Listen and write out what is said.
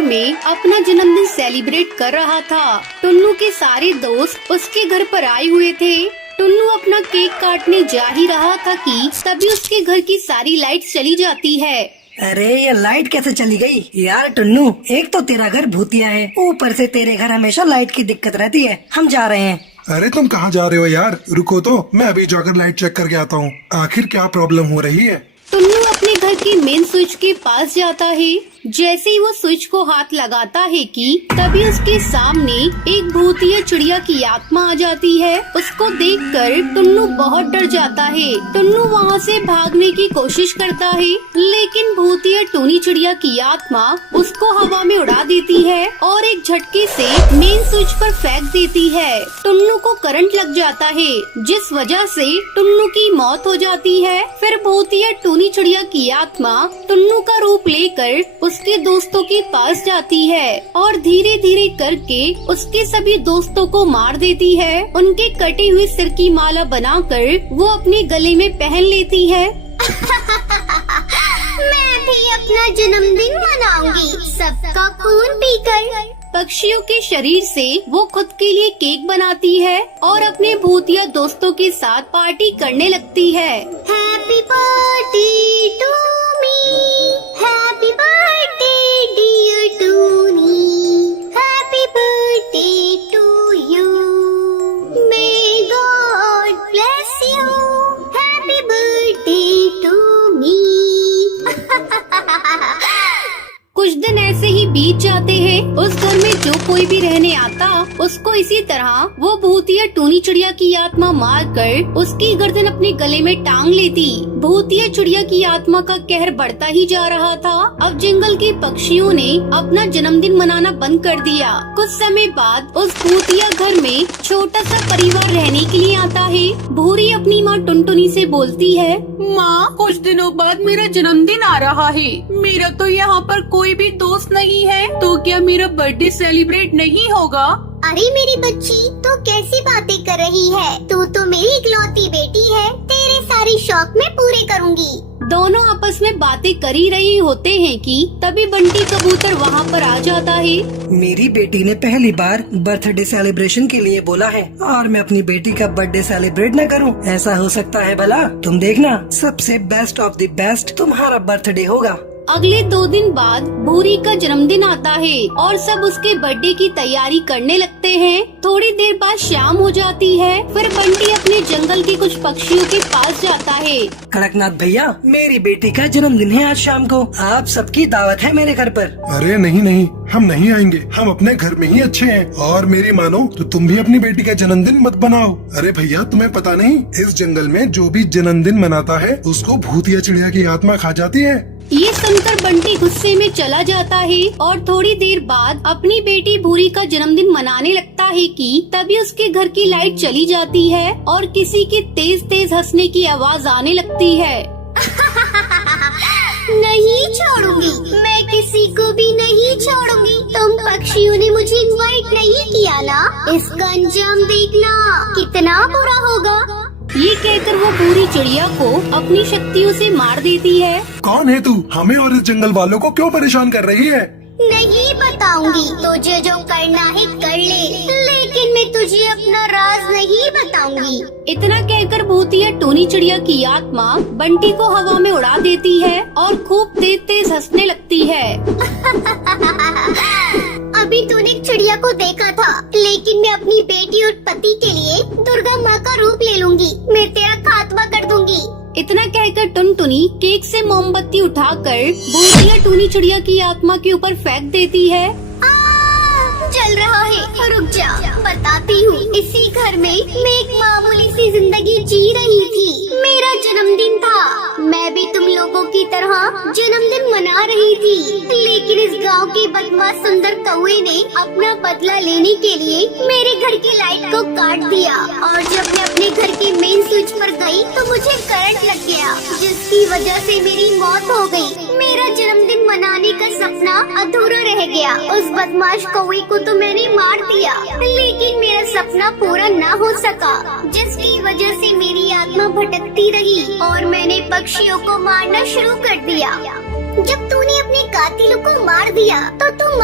घर में अपना जन्मदिन सेलिब्रेट कर रहा था। टुन्नू के सारे दोस्त उसके घर पर आए हुए थे। टुन्नू अपना केक काटने जा ही रहा था कि तभी उसके घर की सारी लाइट चली जाती है। अरे ये लाइट कैसे चली गई यार टुन्नू, एक तो तेरा घर भूतिया है, ऊपर से तेरे घर हमेशा लाइट की दिक्कत रहती है। हम जा रहे हैं। अरे तुम कहाँ जा रहे हो यार, रुको तो मैं अभी जाकर लाइट चेक करके आता हूँ। आखिर क्या प्रॉब्लम हो रही है। टुन्नू अपने घर के मेन स्विच के पास जाता है। जैसे ही वो स्विच को हाथ लगाता है कि तभी उसके सामने एक भूतिया चिड़िया की आत्मा आ जाती है। उसको देखकर टुन्नू बहुत डर जाता है। टुन्नू वहाँ से भागने की कोशिश करता है, लेकिन भूतिया टूनी चिड़िया की आत्मा उसको हवा में उड़ा देती है और एक झटके से मेन स्विच पर फेंक देती है। टुन्नू को करंट लग जाता है, जिस वजह से टुन्नू की मौत हो जाती है। फिर भूतिया टूनी चिड़िया की आत्मा टुन्नू का रूप लेकर उसके दोस्तों के पास जाती है और धीरे धीरे करके उसके सभी दोस्तों को मार देती है। उनके कटे हुए सिर की माला बनाकर वो अपने गले में पहन लेती है। मैं भी अपना जन्मदिन मनाऊंगी, सबका खून पीकर। पक्षियों के शरीर से वो खुद के लिए केक बनाती है और अपने भूतिया दोस्तों के साथ पार्टी करने लगती है। Happy birthday to me, happy birthday dear Tuni, happy birthday to you, may God bless you, happy birthday to me. कुछ दिन ऐसे ही बीत जाते हैं। उस घर में जो कोई भी रहने आता उसको इसी तरह वो भूतिया टूनी चिड़िया की आत्मा मारकर उसकी गर्दन अपने गले में टांग लेती। भूतिया चिड़िया की आत्मा का कहर बढ़ता ही जा रहा था। अब जंगल के पक्षियों ने अपना जन्मदिन मनाना बंद कर दिया। कुछ समय बाद उस भूतिया घर में छोटा सा परिवार रहने के लिए आता है। भूरी अपनी माँ टुनटुनी से बोलती है, माँ, कुछ दिनों बाद मेरा जन्मदिन आ रहा है। मेरा तो यहाँ पर कोई भी दोस्त नहीं है, तो क्या मेरा बर्थडे सेलिब्रेट नहीं होगा? अरे मेरी बच्ची, तू कैसी बातें कर रही है? तू तो मेरी इकलौती बेटी है, तेरे सारे शौक मैं पूरे करूँगी। दोनों आपस में बातें कर ही रही होते हैं कि तभी बंटी कबूतर वहाँ पर आ जाता है। मेरी बेटी ने पहली बार बर्थडे सेलिब्रेशन के लिए बोला है और मैं अपनी बेटी का बर्थडे सेलिब्रेट न करूं? ऐसा हो सकता है भला? तुम देखना, सबसे बेस्ट ऑफ द बेस्ट तुम्हारा बर्थडे होगा। अगले 2 दिन बाद भूरी का जन्मदिन आता है और सब उसके बर्थडे की तैयारी करने लगते हैं। थोड़ी देर बाद शाम हो जाती है। फिर बंटी अपने जंगल के कुछ पक्षियों के पास जाता है। कड़कनाथ भैया, मेरी बेटी का जन्मदिन है आज शाम को, आप सबकी दावत है मेरे घर पर। अरे नहीं नहीं, हम नहीं आएंगे, हम अपने घर में ही अच्छे हैं। और मेरी मानो तो तुम भी अपनी बेटी का जन्मदिन मत बनाओ। अरे भैया, तुम्हें पता नहीं, इस जंगल में जो भी जन्मदिन मनाता है उसको भूतिया चिड़िया की आत्मा खा जाती है। ये सुनकर बंटी गुस्से में चला जाता है और थोड़ी देर बाद अपनी बेटी भूरी का जन्मदिन मनाने लगता है कि तभी उसके घर की लाइट चली जाती है और किसी के तेज तेज हंसने की आवाज आने लगती है। नहीं छोड़ूंगी, मैं किसी को भी नहीं छोड़ूंगी। तुम पक्षियों ने मुझे इनवाइट नहीं किया ना, इसका अंजाम देखना कितना बुरा होगा। ये कहकर वो पूरी चिड़िया को अपनी शक्तियों से मार देती है। कौन है तू? हमें और इस जंगल वालों को क्यों परेशान कर रही है? नहीं बताऊंगी, तुझे जो करना है कर ले, लेकिन मैं तुझे अपना राज नहीं बताऊंगी। इतना कहकर भूतिया टूनी चिड़िया की आत्मा बंटी को हवा में उड़ा देती है और खूब तेज तेज हंसने लगती है। अभी तूने चिड़िया को देखा था, लेकिन मैं अपनी बेटी और पति के लिए दुर्गा माँ का रूप ले लूंगी। मैं तेरा खात्मा कर दूंगी। इतना कहकर टुनटुनी केक से मोमबत्ती उठाकर भूतिया टूनी चिड़िया की आत्मा के ऊपर फेंक देती है। जल रहा है, रुक जा, बताती हूँ। इसी घर में मैं एक मामूली सी जिंदगी जी रही थी। मेरा जन्मदिन था, मैं भी तुम लोगों की तरह जन्मदिन मना रही थी, लेकिन इस गांव के बदमाश सुंदर कौवे ने अपना बदला लेने के लिए मेरे घर की लाइट को काट दिया और जब मैं अपने घर के मेन स्विच पर गई तो मुझे करंट लग गया, जिसकी वजह से मेरी मौत हो गई। मेरा जन्मदिन मनाने का सपना अधूरा रह गया। उस बदमाश कौवे को तो मैंने मार दिया, लेकिन मेरा सपना पूरा न हो सका, जिसकी वजह से मेरी आत्मा भटकती रही और मैंने पक्षियों को मारना शुरू कर दिया। जब तूने अपने कातिलों को मार दिया तो तुम